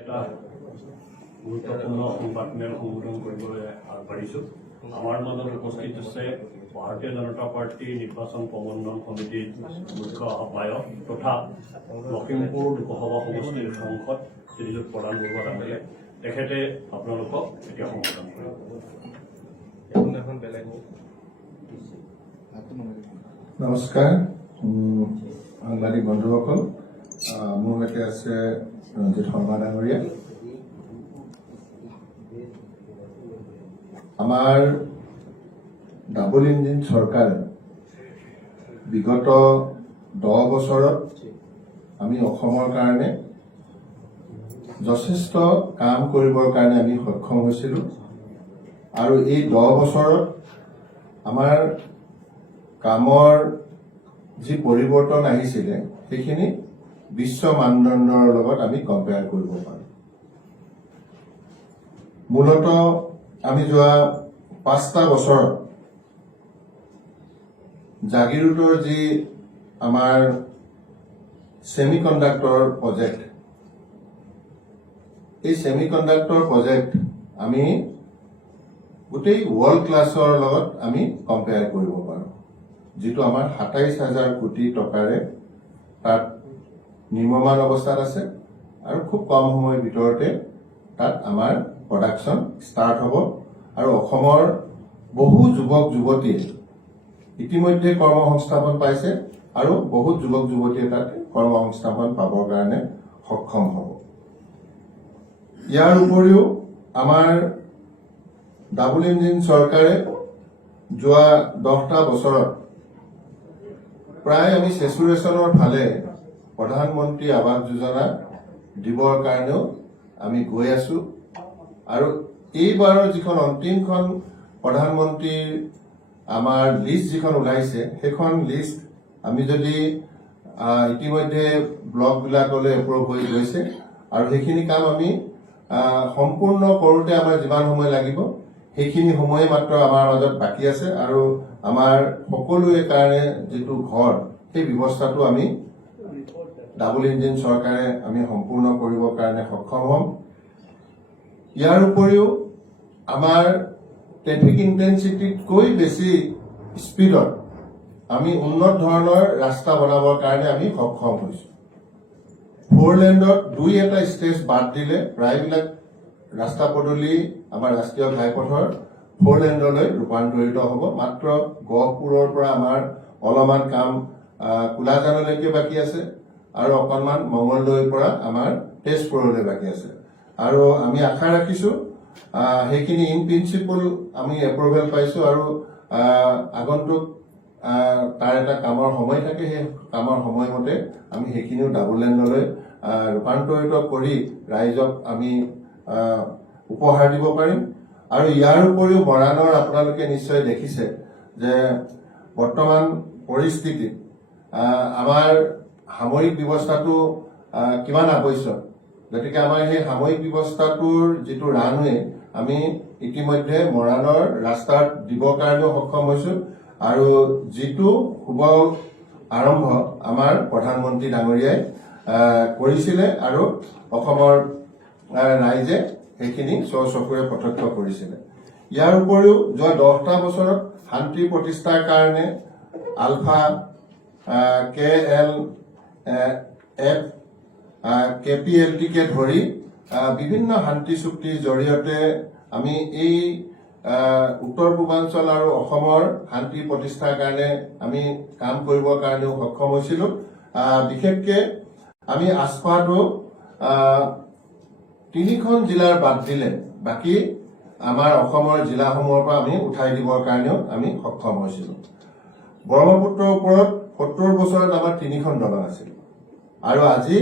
এটা গুৰুত্বপূৰ্ণ সংবাদমেল সম্বোধন কৰিবলৈ আগবাঢ়িছোঁ। আমাৰ মাজত উপস্থিত আছে ভাৰতীয় জনতা পাৰ্টীৰ নিৰ্বাচন প্ৰবন্ধন সমিতিৰ মুখ্য আহ্বায়ক তথা লখিমপুৰ লোকসভা সমষ্টিৰ সাংসদ শ্ৰীযুত প্ৰধান বৰুৱা ডাঙৰীয়া। তেখেতে আপোনালোকক এতিয়া সম্বোধন কৰিব। নমস্কাৰ সাংবাদিক বন্ধুসকল, মোৰ সৈতে আছে ৰঞ্জিত শৰ্মা ডাঙৰীয়া। আমাৰ ডাবল ইঞ্জিন চৰকাৰ বিগত 10 বছৰত আমি অসমৰ কাৰণে যথেষ্ট কাম কৰিবৰ কাৰণে আমি সক্ষম হৈছিলোঁ আৰু এই 10 বছৰত আমাৰ কামৰ যি পৰিৱৰ্তন আহিছিলে সেইখিনি বিশ্ব মানদণ্ডৰ লগত আমি কম্পেয়াৰ কৰিব পাৰোঁ। মূলতঃ আমি যোৱা 5টা বছৰত জাগিৰোডৰ যি আমাৰ ছেমি কণ্ডাক্টৰ প্ৰজেক্ট, এই ছেমি কণ্ডাক্টৰ প্ৰজেক্ট আমি গোটেই ৱৰ্ল্ড ক্লাছৰ লগত আমি কম্পেয়াৰ কৰিব পাৰোঁ, যিটো আমাৰ 27,000 কোটি টকাৰে তাত নিৰ্মাণ অৱস্থাত আছে আৰু খুব কম সময়ৰ ভিতৰতে তাত আমাৰ প্ৰডাকশ্যন ষ্টাৰ্ট হ'ব আৰু অসমৰ বহু যুৱক যুৱতীয়ে ইতিমধ্যে কৰ্মসংস্থাপন পাইছে আৰু বহুত যুৱক যুৱতীয়ে তাত কৰ্মসংস্থাপন পাবৰ কাৰণে সক্ষম হ'ব। ইয়াৰ উপৰিও আমাৰ ডাবল ইঞ্জিন চৰকাৰে যোৱা 10টা বছৰত প্ৰায় আমি চেচুৰেশ্যনৰ ফালে প্ৰধানমন্ত্ৰী আৱাস যোজনা দিবৰ কাৰণেও আমি গৈ আছো আৰু এইবাৰৰ যিখন অন্তিমখন প্ৰধানমন্ত্ৰীৰ আমাৰ লিষ্ট যিখন ওলাইছে সেইখন লিষ্ট আমি যদি ইতিমধ্যে ব্লকবিলাকলৈ এপ্ৰুভ হৈ গৈছে আৰু সেইখিনি কাম আমি সম্পূৰ্ণ কৰোঁতে আমাৰ যিমান সময় লাগিব সেইখিনি সময় মাত্ৰ আমাৰ মাজত বাকী আছে আৰু আমাৰ সকলোৰে কাৰণে যিটো ঘৰ সেই ব্যৱস্থাটো আমি ডাবল ইঞ্জিন চৰকাৰে আমি সম্পূৰ্ণ কৰিবৰ কাৰণে সক্ষম হ'ম। ইয়াৰ উপৰিও আমাৰ ট্ৰেফিক ইণ্টেনচিটিতকৈ বেছি স্পীডত আমি উন্নত ধৰণৰ ৰাস্তা বনাবৰ কাৰণে আমি সক্ষম হৈছোঁ। 4 লেণ্ডত 2-এটা ষ্টেজ বাদ দিলে প্ৰায়বিলাক ৰাস্তা পদূলি আমাৰ ৰাষ্ট্ৰীয় ঘাইপথৰ 4 লেণ্ডলৈ ৰূপান্তৰিত হ'ব। মাত্ৰ গহপুৰৰ পৰা আমাৰ অলপমান কাম কোলাজানলৈকে বাকী আছে আৰু অকণমান মঙলদৈৰ পৰা আমাৰ তেজপুৰলৈ বাকী আছে আৰু আমি আশা ৰাখিছোঁ সেইখিনি ইন প্ৰিন্সিপল আমি এপ্ৰুভেল পাইছোঁ আৰু আগন্তুক তাৰ এটা কামৰ সময় থাকে, সেই কামৰ সময়মতে আমি সেইখিনিও ডাবল লেণ্ডলৈ ৰূপান্তৰিত কৰি ৰাইজক আমি উপহাৰ দিব পাৰিম। আৰু ইয়াৰ উপৰিও মৰাণৰ আপোনালোকে নিশ্চয় দেখিছে যে বৰ্তমান পৰিস্থিতিত আমাৰ সামৰিক ব্যৱস্থাটো কিমান আৱশ্যক, গতিকে আমাৰ সেই সামৰিক ব্যৱস্থাটোৰ যিটো ৰানৱে আমি ইতিমধ্যে মৰাণৰ ৰাস্তাত দিবৰ কাৰণেও সক্ষম হৈছোঁ আৰু যিটো শুভ আৰম্ভ আমাৰ প্ৰধানমন্ত্ৰী ডাঙৰীয়াই কৰিছিলে আৰু অসমৰ ৰাইজে সেইখিনি চকুৰে প্ৰত্যক্ষ কৰিছিলে। ইয়াৰ উপৰিও যোৱা 10টা বছৰত শান্তি প্ৰতিষ্ঠাৰ কাৰণে আলফা KLF KPLTকে ধৰি বিভিন্ন শান্তি চুক্তিৰ জৰিয়তে আমি এই উত্তৰ পূৰ্বাঞ্চল আৰু অসমৰ শান্তি প্ৰতিষ্ঠাৰ কাৰণে আমি কাম কৰিবৰ কাৰণেও সক্ষম হৈছিলোঁ। বিশেষকৈ আমি আস্ফাটো 3খন জিলাৰ বাদ দিলে বাকী আমাৰ অসমৰ জিলাসমূহৰ পৰা আমি উঠাই দিবৰ কাৰণেও আমি সক্ষম হৈছিলোঁ। ব্ৰহ্মপুত্ৰৰ ওপৰত 70 বছৰত আমাৰ 3খন দলং আছিল আৰু আজি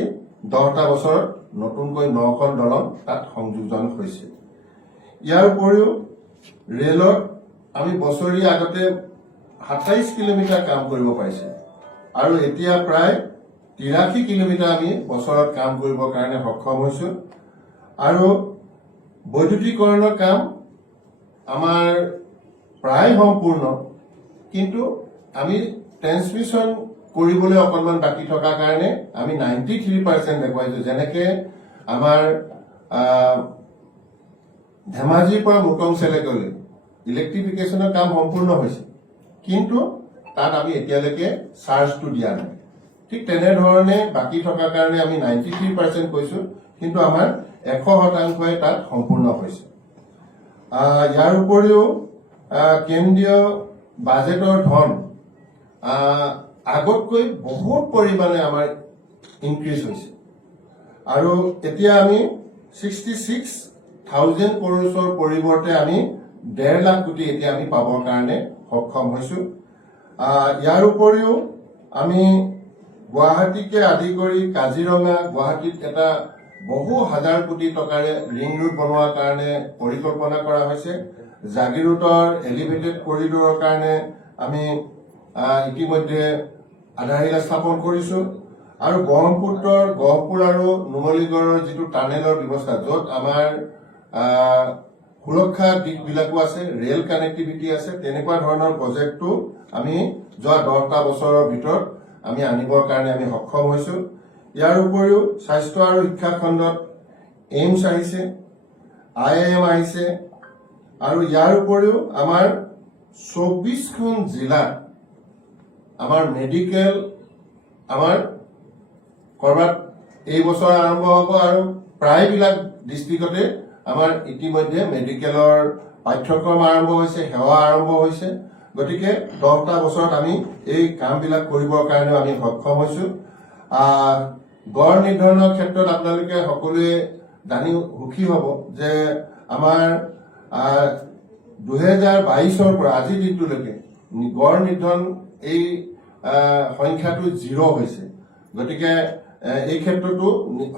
10টা বছৰত নতুনকৈ 9খন দলং তাত সংযোজন হৈছে। ইয়াৰ উপৰিও ৰেলত আমি বছৰি আগতে 27 কিলোমিটাৰ কাম কৰিব পাৰিছোঁ আৰু এতিয়া প্ৰায় 83 কিলোমিটাৰ আমি বছৰত কাম কৰিবৰ কাৰণে সক্ষম হৈছোঁ আৰু বৈদ্যুতিকৰণৰ কাম আমাৰ প্ৰায় সম্পূৰ্ণ, কিন্তু আমি ট্ৰেন্সমিশ্যন কৰিবলৈ অকণমান বাকী থকাৰ কাৰণে আমি 93% দেখুৱাইছোঁ। যেনেকৈ আমাৰ ধেমাজিৰ পৰা মুকংচেলেকলৈ ইলেক্ট্ৰিফিকেশ্যনৰ কাম সম্পূৰ্ণ হৈছে, কিন্তু তাত আমি এতিয়ালৈকে চাৰ্জটো দিয়া নাই। ঠিক তেনেধৰণে বাকী থকাৰ কাৰণে আমি 93% কৈছো, কিন্তু আমাৰ 100% তাত সম্পূৰ্ণ হৈছে। ইয়াৰ উপৰিও কেন্দ্ৰীয় বাজেটৰ ধন আগতকৈ বহুত পৰিমাণে আমাৰ ইনক্ৰিজ হৈছে, আৰু এতিয়া আমি 66,000 crores পৰিৱৰ্তে আমি 1.5 লাখ কোটি এতিয়া আমি পাবৰ কাৰণে সক্ষম হৈছো। ইয়াৰ উপৰিও আমি গুৱাহাটীকে আদি কৰি কাজিৰঙা, গুৱাহাটীত এটা বহু হাজাৰ কোটি টকাৰে ৰিং ৰোড বনোৱাৰ কাৰণে পৰিকল্পনা কৰা হৈছে। জাগিৰোডৰ এলিভেটেড কৰিডৰৰ কাৰণে আমি ইতিমধ্যে আধাৰশিলা স্থাপন কৰিছো, আৰু ব্ৰহ্মপুত্ৰৰ গহপুৰ আৰু নুমলীগড়ৰ যিটো টানেলৰ ব্যৱস্থা, য'ত আমাৰ সুৰক্ষা দিশবিলাকো আছে, ৰেল কানেক্টিভিটি আছে, তেনেকুৱা ধৰণৰ প্ৰজেক্টটো আমি যোৱা 10টা বছৰৰ ভিতৰত আমি আনিবৰ কাৰণে আমি সক্ষম হৈছো। ইয়াৰ উপৰিও স্বাস্থ্য আৰু শিক্ষা খণ্ডত এইমছ আহিছে, IIM আহিছে, আৰু ইয়াৰ উপৰিও আমাৰ 24খন জিলাত আমাৰ মেডিকেল আমাৰ কৰবাত এই বছৰ আৰম্ভ হ'ব, আৰু প্ৰায়বিলাক ডিষ্ট্ৰিক্টতে আমাৰ ইতিমধ্যে মেডিকেলৰ পাঠ্যক্ৰম আৰম্ভ হৈছে, সেৱা আৰম্ভ হৈছে। গতিকে 10টা বছৰত আমি এই কামবিলাক কৰিবৰ কাৰণেও আমি সক্ষম হৈছো। গড় নিৰ্ধাৰণৰ ক্ষেত্ৰত আপোনালোকে সকলোৱে জানি সুখী হ'ব যে আমাৰ 2022ৰ পৰা আজিৰ দিনটোলৈকে গড় নিৰ্ধাৰণ এই সংখ্যাটো 0 হৈছে। গতিকে এই ক্ষেত্ৰতো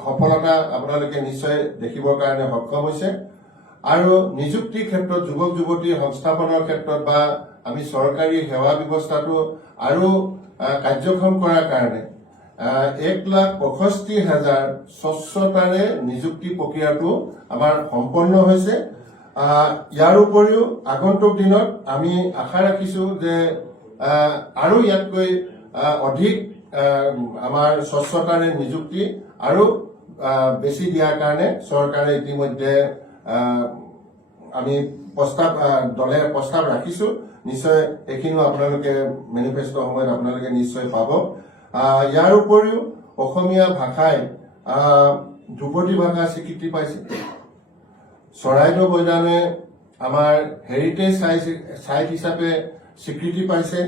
সফলতা আপোনালোকে নিশ্চয় দেখিবৰ কাৰণে সক্ষম হৈছে। আৰু নিযুক্তিৰ ক্ষেত্ৰত যুৱক যুৱতীৰ সংস্থাপনৰ ক্ষেত্ৰত বা আমি চৰকাৰী সেৱা ব্যৱস্থাটো আৰু কাৰ্যক্ষম কৰাৰ কাৰণে 1,65,000 স্বচ্ছতাৰে নিযুক্তি প্ৰক্ৰিয়াটো আমাৰ সম্পন্ন হৈছে। ইয়াৰ উপৰিও আগন্তুক দিনত আমি আশা ৰাখিছো যে আৰু ইয়াতকৈ অধিক আমাৰ স্বচ্ছতাৰে নিযুক্তি আৰু বেছি দিয়াৰ কাৰণে চৰকাৰে ইতিমধ্যে আমি দলে প্ৰস্তাৱ ৰাখিছো। নিশ্চয় এইখিনিও আপোনালোকে মেনিফেষ্টো সময়ত আপোনালোকে নিশ্চয় পাব। ইয়াৰ উপৰিও অসমীয়া ভাষাই ধ্ৰুপদী ভাষা স্বীকৃতি পাইছে। চৰাইদেউ মৈদামে আমাৰ হেৰিটেজ সাইট হিচাপে স্বীকৃতি পাইছে।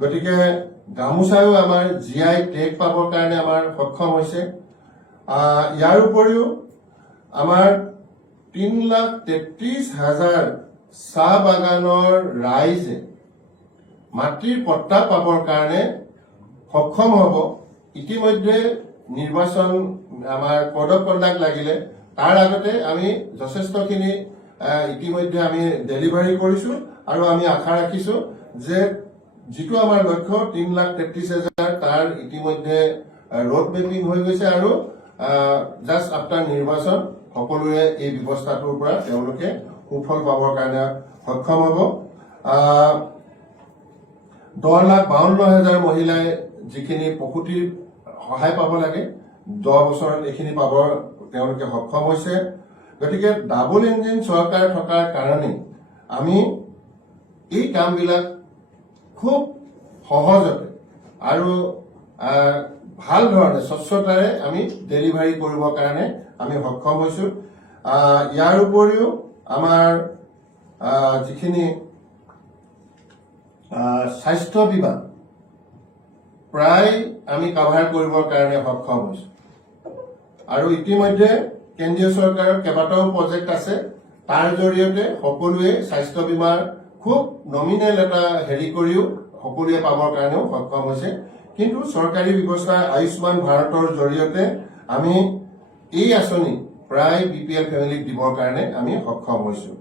গতিকে গামোচাও আমাৰ GI টেগ পাবৰ কাৰণে আমাৰ সক্ষম হৈছে। ইয়াৰ উপৰিও আমাৰ 3,33,000 চাহ বাগানৰ ৰাইজে মাটিৰ পট্টা পাবৰ কাৰণে সক্ষম হ'ব। ইতিমধ্যে নিৰ্বাচন আমাৰ কোড অফ কণ্ডাক্ট লাগিলে, তাৰ আগতে আমি যথেষ্টখিনি ইতিমধ্যে আমি ডেলিভাৰী কৰিছো, আৰু আমি আশা ৰাখিছো যে যিটো আমাৰ লক্ষ্য 3,33,000 তাৰ ইতিমধ্যে ৰোড মেপিং হৈ গৈছে, আৰু জাষ্ট আফটাৰ নিৰ্বাচন সকলোৱে এই ব্যৱস্থাটোৰ পৰা তেওঁলোকে সুফল পাবৰ কাৰণে সক্ষম হ'ব। 10,52,000 মহিলাই যিখিনি প্ৰসূতিৰ সহায় পাব লাগে 10 বছৰত এইখিনি পাব তেওঁলোকে সক্ষম হৈছে। গতিকে ডাবল ইঞ্জিন চৰকাৰ থকাৰ কাৰণে আমি এই কামবিলাক খুব সহজতে আৰু ভাল ধৰণে স্বচ্ছতাৰে আমি ডেলিভাৰী কৰিবৰ কাৰণে আমি সক্ষম হৈছো। ইয়াৰ উপৰিও আমাৰ যিখিনি স্বাস্থ্য বীমা প্ৰায় আমি কাভাৰ কৰিবৰ কাৰণে সক্ষম হৈছো, আৰু ইতিমধ্যে কেন্দ্ৰীয় চৰকাৰৰ কেইবাটাও প্ৰজেক্ট আছে, তাৰ জৰিয়তে সকলোৱে স্বাস্থ্য বীমাৰ খুব নমিনেল এটা হেৰি কৰিও সকলোৱে পাবৰ কাৰণেও সক্ষম হৈছে। কিন্তু চৰকাৰী ব্যৱস্থা আয়ুষ্মান ভাৰতৰ জৰিয়তে আমি এই আঁচনি প্ৰায় BPL ফেমিলিক দিবৰ কাৰণে আমি সক্ষম হৈছো।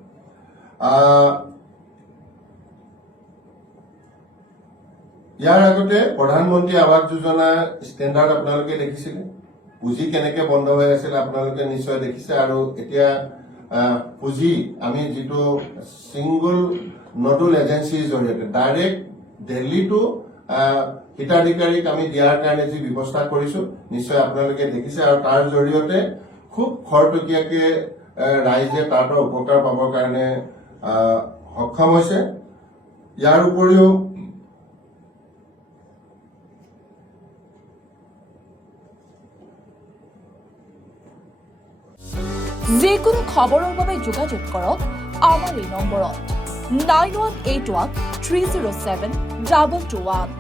ইয়াৰ আগতে প্ৰধানমন্ত্ৰী আৱাস যোজনা ষ্টেণ্ডাৰ্ড আপোনালোকে দেখিছিলে, পুঁজি কেনেকে বন্ধ হৈ আছিল আপোনালোকে নিশ্চয় দেখিছে, আৰু এতিয়া পুঁজি আমি যিটো ছিংগল নডুল এজেঞ্চিৰ জৰিয়তে ডাইৰেক্ট দিল্লী টু হিতাধিকাৰীক আমি দিয়াৰ কাৰণে যি ব্যৱস্থা কৰিছো নিশ্চয় আপোনালোকে দেখিছে, আৰু তাৰ জৰিয়তে খুব খৰতকীয়াকে ৰাইজে তাৰ পৰা উপকাৰ পাবৰ কাৰণে সক্ষম হৈছে। ইয়াৰ উপৰিও যিকোনো খবৰৰ বাবে যোগাযোগ কৰক আমাৰ এই নম্বৰত 9181 307 221।